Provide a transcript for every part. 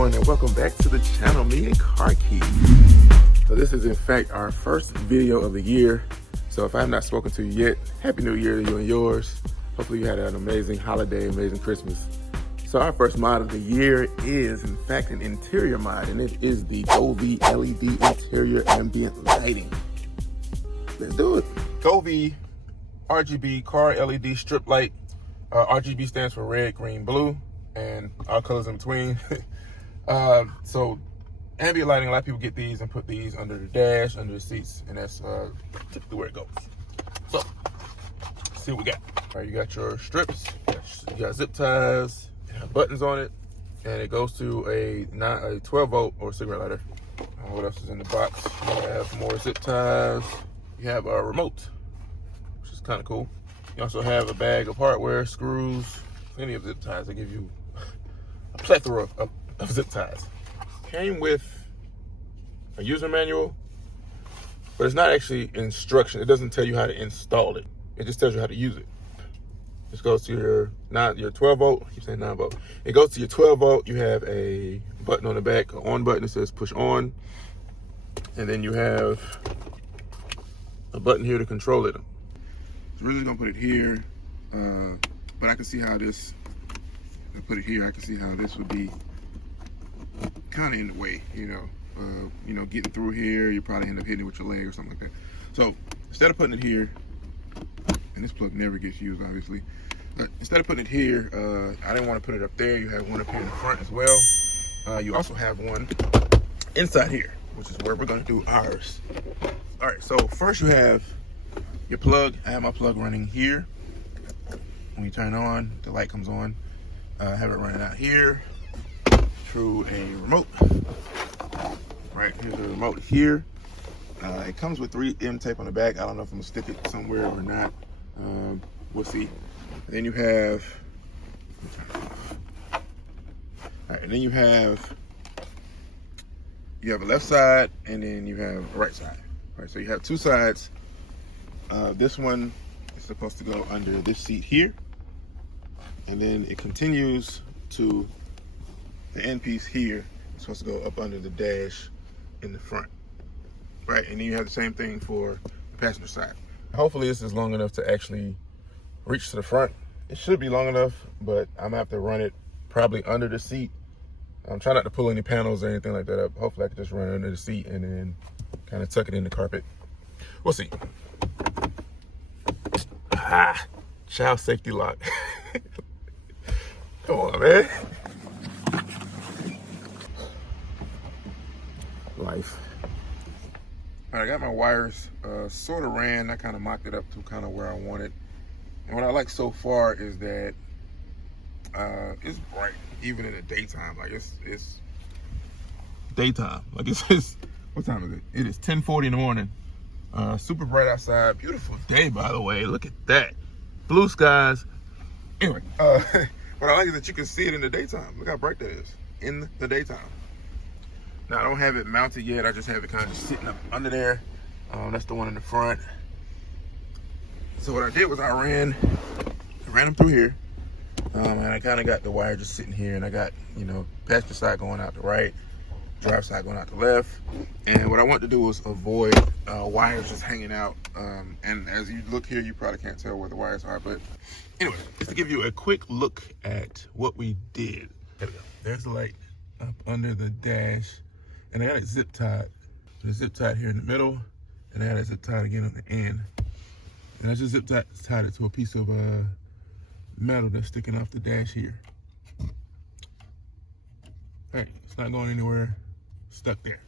everyone, and welcome back to the channel, me and Car Keys. So this is in fact our first video of the year. So if I have not spoken to you yet, Happy New Year to you and yours. Hopefully you had an amazing holiday, amazing Christmas. So our first mod of the year is in fact an interior mod, and it is the Govee LED interior ambient lighting. Let's do it. Govee RGB car LED strip light. RGB stands for red, green, blue, and all colors in between. So ambient lighting, a lot of people get these and put these under the dash, under the seats, and that's typically where it goes. So let's see what we got. All right, you got your strips, you got zip ties, it has buttons on it, and it goes to a 12 volt or cigarette lighter. What else is in the box? You have more zip ties. You have a remote, which is kind of cool. You also have a bag of hardware, screws, plenty of zip ties. They give you a plethora of zip ties. Came with a user manual, but it's not actually instruction. It doesn't tell you how to install it. It just tells you how to use it. This goes to your 12 volt. I keep saying 9 volt. It goes to your 12 volt. You have a button on the back, an on button that says push on, and then you have a button here to control it. So we're just gonna put it here, but I can see how this. I put it here. I can see how this would be kind of in the way, you know, getting through here. You probably end up hitting it with your leg or something like that. So instead of putting it here, and this plug never gets used, obviously. Instead of putting it here, I didn't want to put it up there. You have one up here in the front as well. You also have one inside here, which is where we're going to do ours. All right, so first you have your plug. I have my plug running here. When you turn on, the light comes on. I have it running out here through a remote. Right, here's the remote here. It comes with 3M tape on the back. I don't know if I'm gonna stick it somewhere or not. We'll see. And then you have, all right, and then you have a left side, and then you have a right side. All right, so you have two sides. This one is supposed to go under this seat here, and then it continues to the end piece here. It's supposed to go up under the dash in the front. Right, and then you have the same thing for the passenger side. Hopefully this is long enough to actually reach to the front. It should be long enough, but I'm gonna have to run it probably under the seat. I'm trying not to pull any panels or anything like that up. Hopefully I can just run it under the seat and then kind of tuck it in the carpet. We'll see. Child safety lock. Come on, man. Life. All right, I got my wires sort of ran. I kind of mocked it up to kind of where I wanted. And what I like so far is that it's bright, even in the daytime. Like it's daytime. Like it's what time is it? It is 10:40 in the morning. Super bright outside. Beautiful day, by the way. Look at that. Blue skies. Anyway, what I like is that you can see it in the daytime. Look how bright that is in the daytime. Now, I don't have it mounted yet. I just have it kind of just sitting up under there. That's the one in the front. So what I did was I ran them through here. And I kind of got the wire just sitting here. And I got, passenger side going out the right, drive side going out the left. And what I want to do was avoid wires just hanging out. And as you look here, you probably can't tell where the wires are. But anyway, just to give you a quick look at what we did. There we go. There's the light up under the dash. And I got it zip tied. There's zip tied here in the middle, and I got it zip tied again on the end. And I just zip tied it to a piece of metal that's sticking off the dash here. All right, it's not going anywhere, stuck there.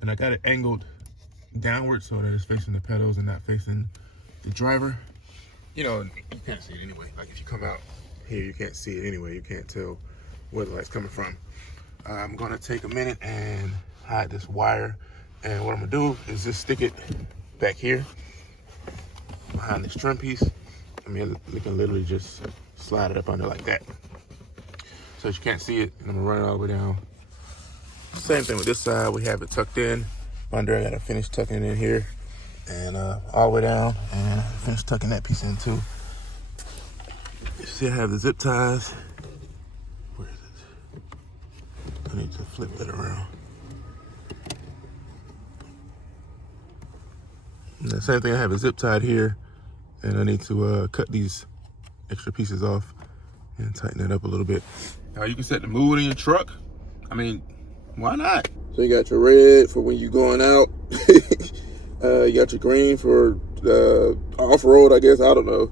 And I got it angled downward so that it's facing the pedals and not facing the driver. You can't see it anyway. Like if you come out here, you can't see it anyway. You can't tell where the light's coming from. I'm gonna take a minute and hide this wire. And what I'm gonna do is just stick it back here behind this trim piece. I mean, you can literally just slide it up under like that. So you can't see it, and I'm gonna run it all the way down. Same thing with this side, we have it tucked in. Under, I gotta finish tucking it in here. And all the way down, and finish tucking that piece in too. You see I have the zip ties. Where is it? I need to flip that around. And the same thing, I have a zip tied here, and I need to cut these extra pieces off and tighten it up a little bit. Now you can set the mood in your truck. I mean, why not? So you got your red for when you're going out. You got your green for off-road, I guess, I don't know.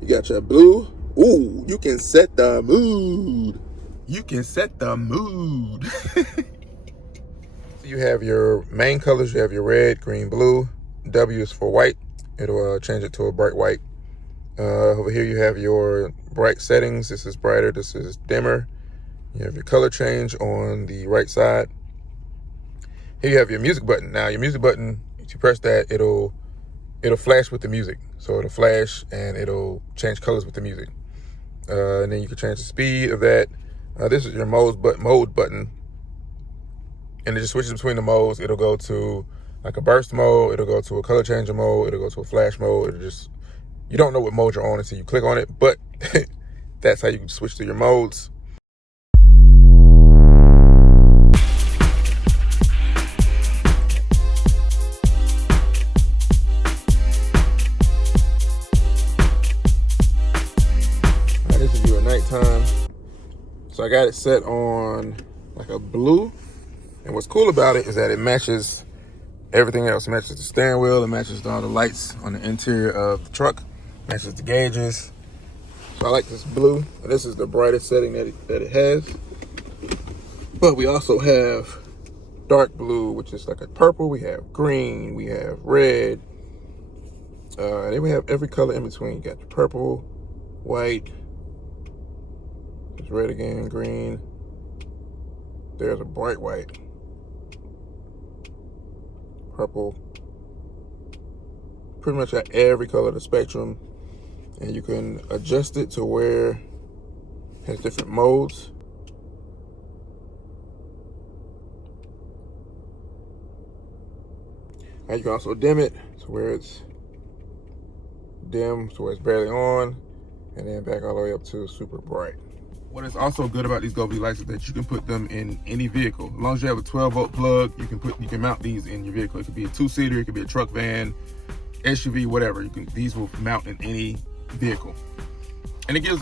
You got your blue. Ooh, you can set the mood. You can set the mood. So you have your main colors. You have your red, green, blue. W is for white. It'll change it to a bright white. Over here you have your bright settings. This is brighter, this is dimmer. You have your color change on the right side. Here you have your music button. Now your music button, if you press that, it'll flash with the music. So it'll flash and it'll change colors with the music. And then you can change the speed of that. This is your mode button. And it just switches between the modes. It'll go to like a burst mode. It'll go to a color changer mode. It'll go to a flash mode. You don't know what mode you're on until you click on it, but that's how you can switch to your modes. This is your nighttime. So I got it set on like a blue. And what's cool about it is that it matches everything else. It matches the steering wheel. It matches all the lights on the interior of the truck. Matches the gauges. So I like this blue. And this is the brightest setting that it has. But we also have dark blue, which is like a purple. We have green. We have red. And then we have every color in between. You got your purple, white. There's red again, green. There's a bright white. Purple. Pretty much at every color of the spectrum. And you can adjust it to where it has different modes. And you can also dim it to where it's dim, to where it's barely on, and then back all the way up to super bright. What is also good about these Govee lights is that you can put them in any vehicle. As long as you have a 12-volt plug, you can mount these in your vehicle. It could be a 2-seater, it could be a truck, van, SUV, whatever. These will mount in any vehicle. And it just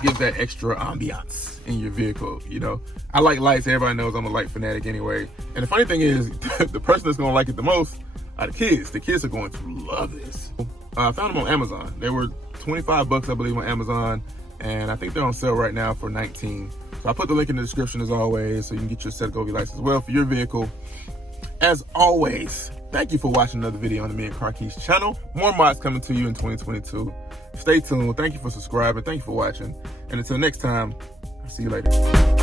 gives that extra ambiance in your vehicle, you know. I like lights. Everybody knows I'm a light fanatic anyway. And the funny thing is, the person that's gonna like it the most are the kids. The kids are going to love this. I found them on Amazon. They were 25 bucks, I believe, on Amazon. And I think they're on sale right now for 19. So I'll put the link in the description as always, so you can get your set of Govee lights as well for your vehicle. As always, thank you for watching another video on the Me and Car Keys channel. More mods coming to you in 2022. Stay tuned. Thank you for subscribing. Thank you for watching. And until next time, I'll see you later.